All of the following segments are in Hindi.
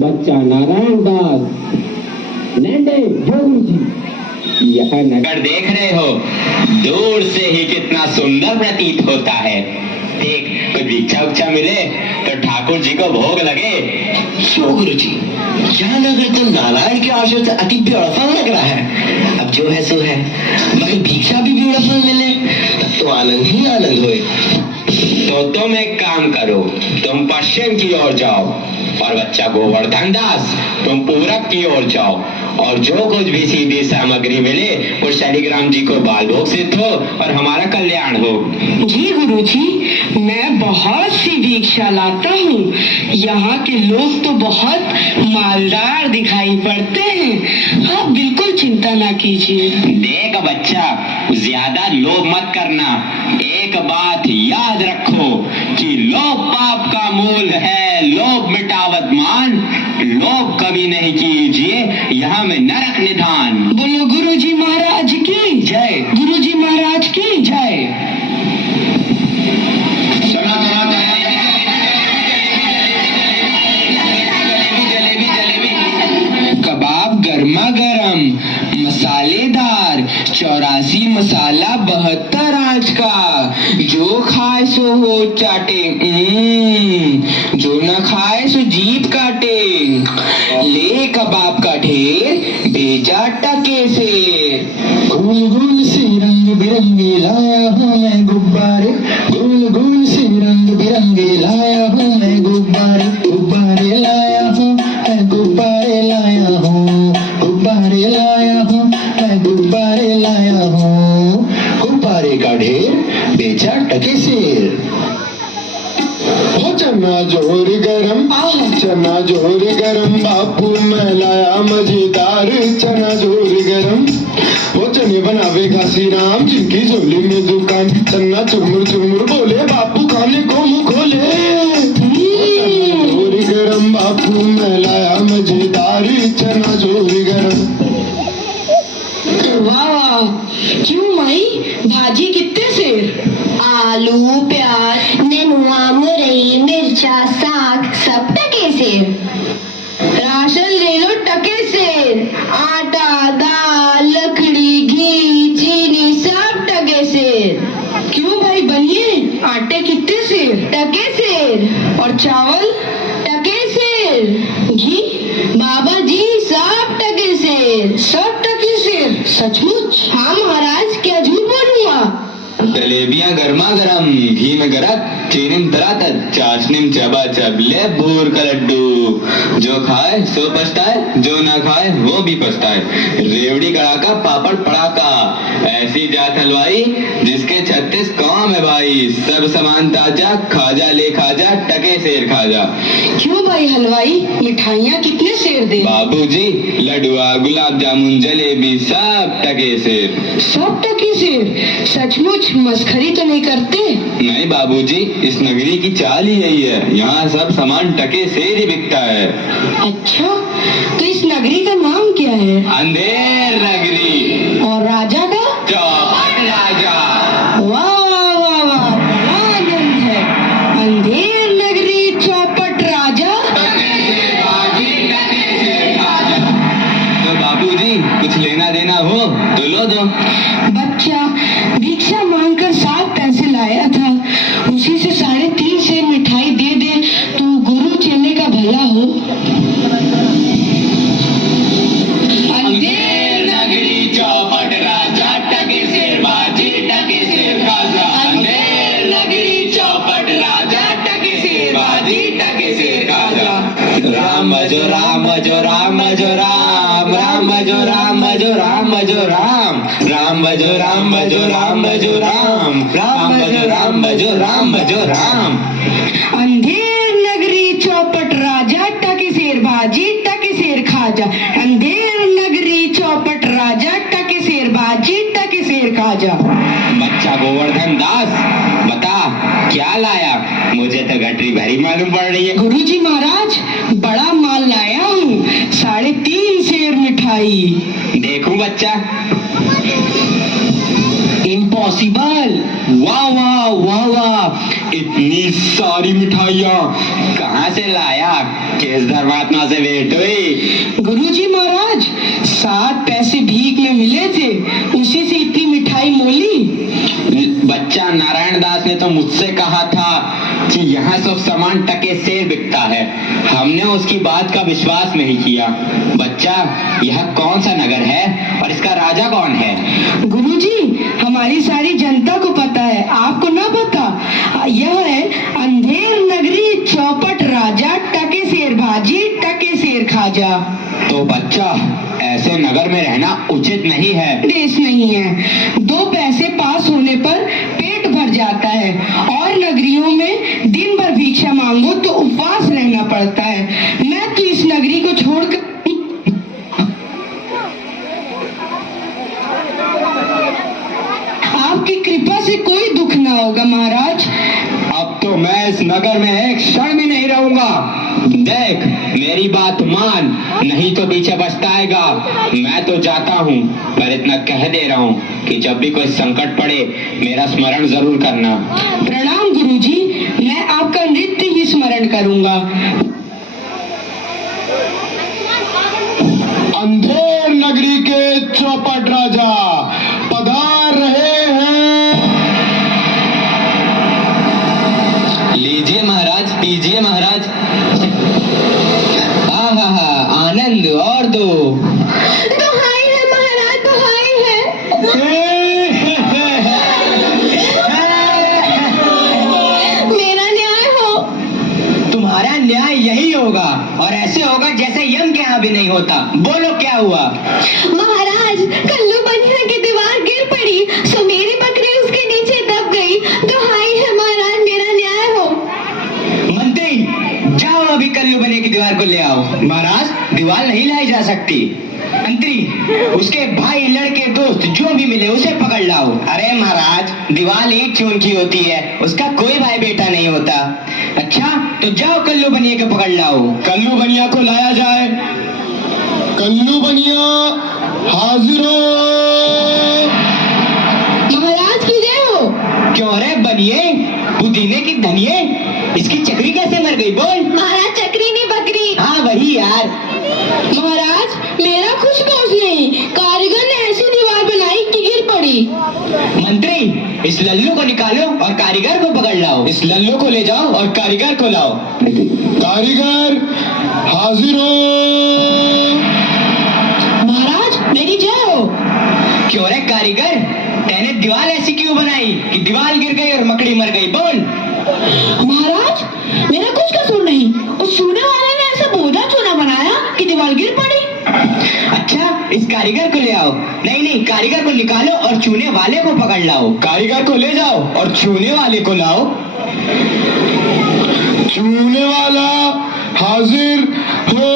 बच्चा नारायण दास लैंडे जोगी जी, यह नगर देख रहे हो, दूर से ही कितना सुंदर प्रतीत होता है। देख, कोई भिक्षा उच्चा मिले तो ठाकुर जी को भोग लगे। क्यों गुरु जी, यह नगर तो नारायण के आश्रय से अति ब्यूटीफुल लग रहा है। अब जो है सो है, मगर भिक्षा भी ब्यूटीफुल मिले तब तो आनंद ही आनंद होए। तो तुम एक काम करो, तुम पश्चिम की ओर जाओ और बच्चा गोवर्धन दास तुम पूरब की ओर जाओ, और जो कुछ भी सीधी सामग्री मिले वो शालिग्राम जी को बाल भोग सिद्ध हो और हमारा कल्याण हो। जी गुरु जी, मैं बहुत सी भिक्षा लाता हूँ। यहाँ के लोग तो बहुत मालदार दिखाई पड़ते हैं, आप बिल्कुल चिंता ना कीजिए। देख बच्चा, ज्यादा लोभ मत करना। एक बात याद रखो कि लोभ पाप का मूल है, लोभ मिटावत मान, लोभ कभी नहीं कीजिए, यहाँ में नरक निधान। बोलो गुरु जी महाराज की जय, गुरु जी महाराज की जय। कबाब गर्मा गर्म मसालेदार 84 मसाला 72 आंच का, जो खाए सो हो चाटे, जो न खाए सो जीभ काटे। ले कबाब का ढेर बेजा टके से। गुल गुल सी रंग बिरंगे लाया हूँ मैं गुब्बारे, गुल गुल सी रंग बिरंगे लाया हूँ मैं गुब्बारे, गुब्बारे लाया हूँ मैं गुब्बारे लाया हूँ, गुब्बारे लाया हूँ मैं गुब्बारे लाया हूँ। गुब्बारे का ढेर बेचा टके से। चना जोर गरम, चना जोर गरम, बापू मैं लाया मजेदार चना जोर गरम। वो चने बनावे घासी राम, जिनकी झोली में दुकान, चन्ना चुमुर चुमुर बोले, बापू खाने को मुंह खोले। जोर गरम, बापू मैं लाया मजेदार चना जोर गरम। वाह, क्यों माई, भाजी कितने से? आलू, प्याज, नेनुआ, मुरई, मिर्चा, साग सब टके से। राशन ले लो टके से, आटा, दाल, लकड़ी, घी, चीनी सब टके से। क्यों भाई बनिए, आटे कितने से? टके से। और चावल? टके से। घी? बाबा जी सब टके से। सब टके से? सचमुच? हाँ महाराज, क्या झूठ बोलूंगा। जलेबियां गर्मा गर्म, घी में गरक, चीनी में तरातर, चाशनी में चबाचब, ले बूर का लड्डू। जो खाए सो पछताए, जो ना खाए वो भी पछताए। रेवड़ी कड़ाका, पापड़ पड़ाका, ऐसी जात हलवाई जिसके 36 काम है भाई। सब सामान ताजा, खाजा ले खाजा, टके सेर खाजा। क्यों भाई हलवाई, मिठाइयाँ कितने सेर दे? बाबूजी, लडुआ, गुलाब जामुन, जलेबी सब टके सेर। सब टके सेर? सचमुच मस्खरी तो नहीं करते? नहीं बाबूजी, इस नगरी की चाल ही यही है, यहाँ सब सामान टके से ही बिकता है। अच्छा, तो इस नगरी का नाम क्या है? अंधेर नगरी। और राजा का? चौपट राजा। वाह वाह वाह वाह, बड़ा आनंद है। अंधेर नगरी, चौपट राजा। तो बाबूजी, कुछ लेना देना हो तो लो दो। बच्चा भिक्षा मांगकर 7 पैसे लाया था, उसी से 3.5 सेर मिठाई दे दे तो गुरु चेले का भला हो। अंधेर नगरी, चौपट राजा, टके सेर बाजी, टके सेर खाजा। अंधेर नगरी, चौपट राजा, टके सेर बाजी, टके सेर खाजा। राम भजो राम भजो राम भजो राम, राम भजो राम भजो राम भजो राम, राम भजो राम भजो राम भजो राम, राम भजो राम भजो राम भजो राम। अंधेर नगरी, चौपट राजा, टके सेर बाजी, टके सेर खाजा। अंधेर नगरी, चौपट राजा, टके सेर बाजी, टके सेर खाजा। बच्चा गोवर्धन दास, बता क्या लाया? मुझे तो गठरी भरी मालूम पड़ रही है। गुरुजी महाराज, बड़ा माल लाया हूँ, 3.5 सेर मिठाई। देखूं बच्चा। Important impossible. वाह वाह वाह वाह, इतनी सारी मिठाइयाँ कहाँ से लाया? किस धर्मात्मा से भेंट हुई? गुरुजी महाराज 7 पैसे भीख में मिले थे, उसी से इतनी मिठाई मोली। बच्चा, नारायण दास ने तो मुझसे कहा था कि यहाँ सब सामान टके से बिकता है। हमने उसकी बात का विश्वास नहीं किया। बच्चा, यह कौन सा नगर है और इसका राजा कौन है? गुरुजी, हमारी सारी जनता को पता है, आपको ना पता? यह है अंधेर नगरी, चौपट राजा, टके शेर भाजी, टके शेर खाजा। तो बच्चा, ऐसे नगर में रहना उचित नहीं है। देश नहीं है, 2 पैसे पास होने पर पेट भर जाता है, और नगरियों में दिन भर भिक्षा मांगो तो उपवास रहना पड़ता है। मैं तो इस नगरी को छोड़कर आपकी कृपा से कोई दुख ना होगा महाराज। अब तो मैं इस नगर में एक क्षण भी नहीं रहूंगा। देख, मेरी बात मान, नहीं तो पीछे पछताएगा। मैं तो जाता हूँ, पर इतना कह दे रहा हूँ कि जब भी कोई संकट पड़े मेरा स्मरण जरूर करना। प्रणाम गुरुजी, मैं आपका नित्य ही स्मरण करूंगा। अंधेर नगरी के चौपट राजा पधार रहे हैं। लीजिए महाराज, पीजिए महाराज। आहा, आनंद और दो। दुहाई है महाराज, दुहाई है। मेरा न्याय हो। तुम्हारा न्याय यही होगा, और ऐसे होगा जैसे यम के यहाँ भी नहीं होता। बोलो क्या हुआ? महाराज, कल्लू बनिया की दीवार गिर पड़ी, सो मेरी बकरी उसके नीचे दब गई। दुहाई है महाराज, मेरा न्याय हो। मंत्री, जाओ अभी कल्लू बने की दीवार को ले आओ। महाराज, दीवार नहीं लाई जा सकती। मंत्री, उसके भाई, लड़के, दोस्त जो भी मिले उसे पकड़ लाओ। अरे महाराज, दीवार ईंट चून की होती है, उसका कोई भाई बेटा नहीं होता। अच्छा, तो जाओ कल्लू बनिया को पकड़ लाओ। कल्लू बनिया को लाया जाए। कल्लू बनिया हाजिर हो। महाराज की जय हो। क्यों रे बनिए, पुदीने की धनिये, इसकी चक्री कैसे मर गई? बोल। महाराज, चक्री नहीं बकरी। हाँ वही यार। महाराज, मेरा कुछ दोष नहीं, कारीगर ने ऐसी दीवार बनाई कि गिर पड़ी। मंत्री, इस लल्लू को निकालो और कारीगर को पकड़ लाओ। इस लल्लू को ले जाओ और कारीगर को लाओ। कारीगर हाजिर हो। महाराज, मेरी जय हो। क्यों रे कारीगर, तैने दीवार ऐसी क्यों बनाई कि दीवार गिर गई और मकड़ी मर गई? बोल। महाराज, मेरा कुछ कसूर नहीं, उस चूने वाले ने ऐसा बोझा चूना बनाया कि दीवार गिर पड़ी। अच्छा, इस कारीगर को ले आओ। नहीं नहीं, कारीगर को निकालो और चूने वाले को पकड़ लाओ। कारीगर को ले जाओ और चूने वाले को लाओ। चूने वाला हाजिर हो।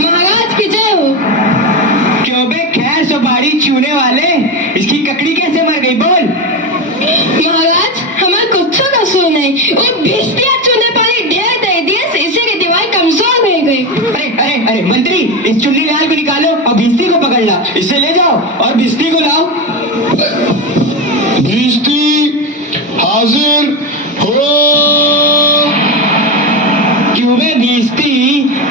महाराज की जय हो। क्यों बे, खैर सुपारी चूने वाले, इसकी ककड़ी कैसे मर गई? बोल। महाराज, हमें कुछ कसूर नहीं, वो भिष्टिया चूने पानी ढेर दे दिए, इसी की दीवार कमजोर हो गई। अरे अरे अरे मंत्री, इस चुन्नी लाल को निकालो और भिस्ती को पकड़ ला। इसे ले जाओ और भिस्ती को लाओ। भिस्ती हाजिर हो। क्यों बे भिस्ती,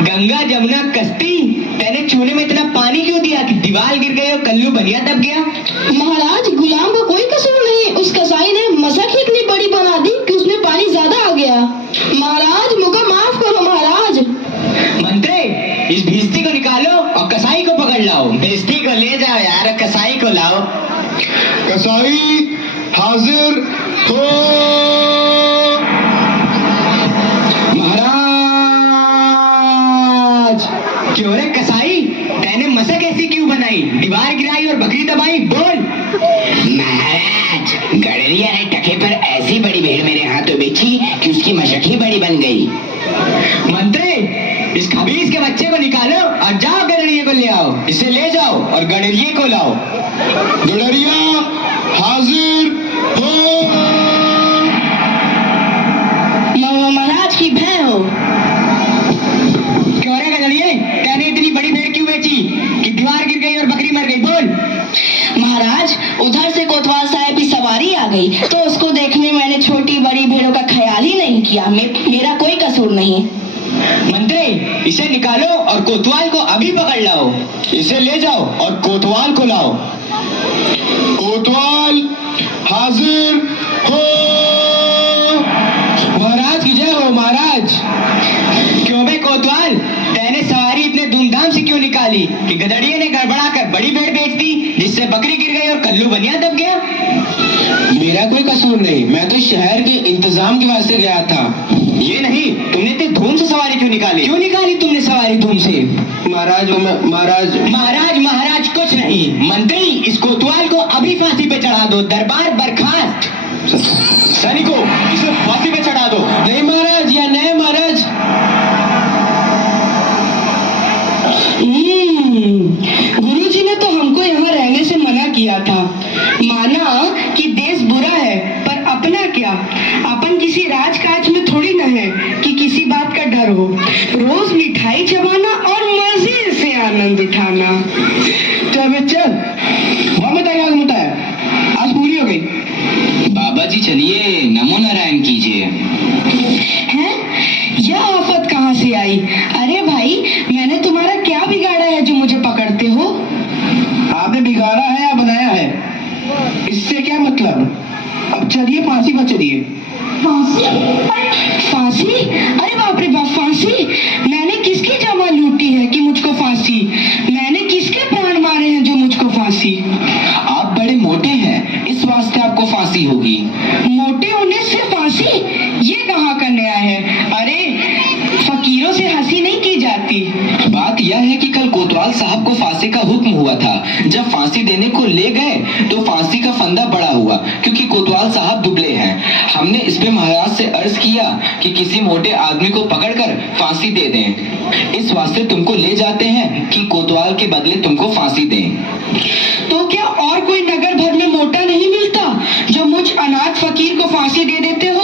गंगा जमुना कश्ती, तेने चूने में इतना पानी क्यों दिया कि दीवार गिर गई और कल्लू बनिया दब गया? महाराज, गुलाम का कोई कसूर नहीं, उस कसाई ने मशक ही इतनी बड़ी बना दी कि उसमें पानी ज्यादा आ गया। महाराज, मुझे माफ करो महाराज। मंत्री, इस भिस्ती को निकालो और कसाई को पकड़ लाओ। भिस्ती को ले जाओ यार, कसाई को लाओ। कसाई हाजिर हो। महाराज, क्यों रे कसाई, तैने मशक ऐसी क्यों बनाई, दीवार गिराई और बकरी दबाई? बोल। महाराज, गडरिया ने टके पर ऐसी बड़ी भीड़ मेरे हाथों बेची कि उसकी मशक ही बड़ी बन गई। मंत्री, इस खबीज के बच्चे को निकालो और जाओ गडरिया को ले आओ। इसे ले जाओ और गडरिया को लाओ। गडरिया हाजिर हो। महाराज, उधर से कोतवाल साहब की सवारी आ गई तो उसको देखने मैंने छोटी बड़ी भेड़ों का ख्याल ही नहीं किया। मेरा कोई कसूर नहीं। मंत्री, इसे निकालो और कोतवाल को अभी पकड़ लाओ। इसे ले जाओ और कोतवाल को लाओ। कोतवाल हाजिर हो। महाराज की जय हो। महाराज, क्यों बे कोतवाल, तेने सवारी इतने धूमधाम से क्यों निकाली कि गधड़िए ने गड़बड़ा कर बड़ी भेड़ बेच दी, जिससे बकरी गिर गई और कल्लू बनिया दब गया? मेरा कोई कसूर नहीं, मैं तो शहर के इंतजाम के वास्ते गया था। ये नहीं, तुमने इतनी धूम से सवारी क्यों निकाली? क्यों निकाली तुमने सवारी धूम से? महाराज महाराज कुछ नहीं। मंत्री, इस कोतवाल को अभी फांसी पे चढ़ा दो। दरबार बर्खास्त। सैनिकों, इसे फांसी पे चढ़ा दो। नहीं महाराज, या नहीं महाराज। गुरुजी ने तो हमको यहाँ रहने से मना किया था। माना कि देश बुरा है, पर अपना क्या? अपन किसी राजकाज में थोड़ी न है कि किसी बात का डर हो। रोज मिठाई चबाना और मजे से आनंद उठाना। चल मोटा है, आज पूरी हो गई। बाबा जी चलिए, नमो नारायण कीजिए। हैं? यह आफत कहाँ से आई? अरे भाई, मैंने तुम्हारा क्या बिगाड़ा है जो मुझे पकड़ते हो? आपने बिगाड़ा है या बनाया है, इससे क्या मतलब? अब चलिए फांसी पर चलिए। फांसी? अरे बाप रे बाप, फांसी? मैंने किसकी जमा लूटी है कि मुझको फांसी? मैंने किसके प्राण मारे हैं जो मुझको फांसी? आप बड़े मोटे हैं, इस वास्ते आपको फांसी होगी। मोटे होने से फांसी? ये कहाँ का न्याय है? अरे फकीरों से हंसी नहीं की जाती। बात यह है कि कल कोतवाल साहब को फांसी का हुक्म हुआ था। जब फांसी देने को ले गए तो फांसी का फंदा बड़ा हुआ, क्योंकि कोतवाल साहब दुबले हैं। हमने इस पे महाराज से अर्ज किया कि किसी मोटे आदमी को पकड़कर फांसी दे दें। इस वास्ते तुमको ले जाते हैं कि कोतवाल के बदले तुमको फांसी दें। तो क्या और कोई नगर भर में मोटा नहीं मिलता जो मुझ अनाथ फकीर को फांसी दे देते हो?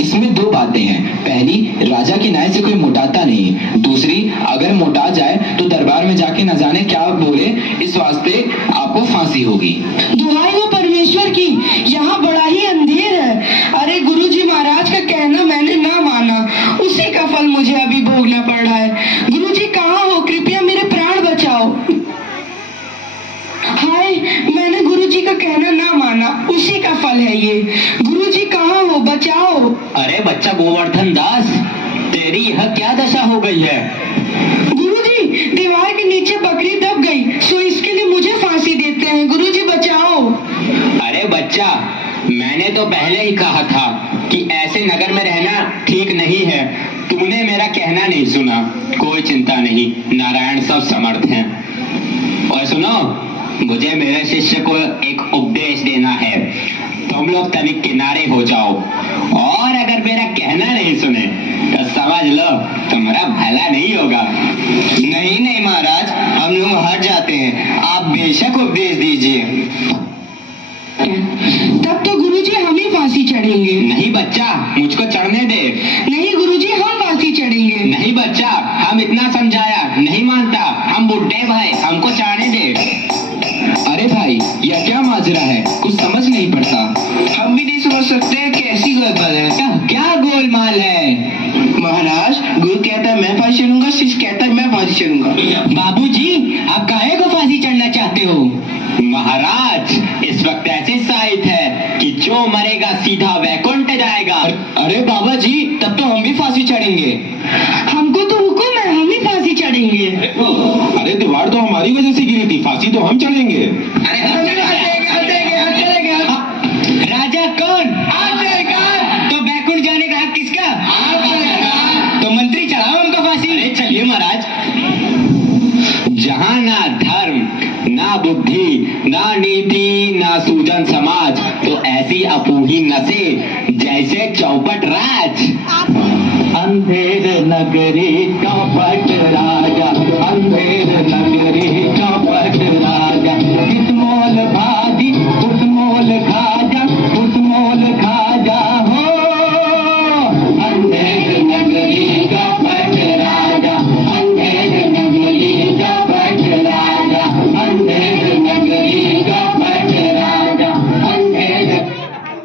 इसमें दो बातें हैं। पहली, राजा के न्याय से कोई मोटाता नहीं। दूसरी, अगर मोटा जाए तो दरबार में जाके न जाने क्या बोले, इस वास्ते आपको फांसी होगी। दुहाई हो परमेश्वर की, यहाँ बड़ा ही अंधेर है। अरे गुरुजी महाराज का कहना मैंने ना माना, उसी का फल मुझे अभी भोगना पड़ रहा है। गुरुजी कहाँ हो? कृपया मेरे प्राण बचाओ। हाय, मैंने गुरुजी का कहना ना माना, उसी का फल है ये। गुरुजी कहाँ हो? बचाओ। अरे बच्चा गोवर्धन दास, तेरी यह क्या दशा हो गई है? गुरुजी, दीवार के नीचे बकरी दब गई, सो इसके लिए मुझे फांसी देते हैं। गुरुजी बचाओ। अरे बच्चा, मैंने तो पहले ही कहा था कि ऐसे नगर में रहना ठीक नहीं है। तूने मेरा कहना नहीं सुना। कोई चिंता नहीं, नारायण सब समर्थ हैं। और सुनो, मुझे मेरे शिष्य को एक उपदेश देना है। तुम लोग तनिक किनारे हो जाओ, और अगर मेरा कहना नहीं सुने तो समझ लो तुम्हारा भला नहीं होगा। नहीं महाराज, हम लोग हट जाते हैं, आप बेशक उपदेश दीजिए। तब तो गुरुजी हम ही फांसी चढ़ेंगे। नहीं बच्चा, मुझको चढ़ने दे। नहीं गुरुजी, हम फांसी चढ़ेंगे। नहीं बच्चा, हम इतना समझाया, नहीं मानता। हम बुड्ढे भाई, हमको चढ़ने दे। अरे भाई, यह क्या माजरा है? कुछ समझ नहीं पड़ता। हम भी नहीं समझ सकते कैसी गड़बड़ है। क्या गोलमाल है? महाराज, गुरु कहता है मैं फांसी चढ़ूंगा, शिष्य कहता है मैं फांसी चढ़ूंगा। बाबूजी, आप काहे को फांसी चढ़ना चाहते हो? महाराज, इस वक्त ऐसी साइट है कि जो मरेगा सीधा वैकुंठ जाएगा। अरे बाबा जी, तब तो हम भी फांसी चढ़ेंगे। हमको तो हुक्म है, हम ही फांसी चढ़ेंगे। अरे दीवार तो हमारी वजह से गिरी थी, फांसी तो हम चढ़ेंगे। अरे हम चढ़ेंगे। राजा कौन? तो वैकुंठ जाने का हक किसका? तो मंत्री चढ़ाओ हमको फांसी। अरे चलिए महाराज। जहाँ ना धर्म, ना बुद्धि, ना नीति, ना सूजन समाज, तो ऐसी अपूही नसे जैसे चौपट राज। अंधेर नगरी चौपट राज।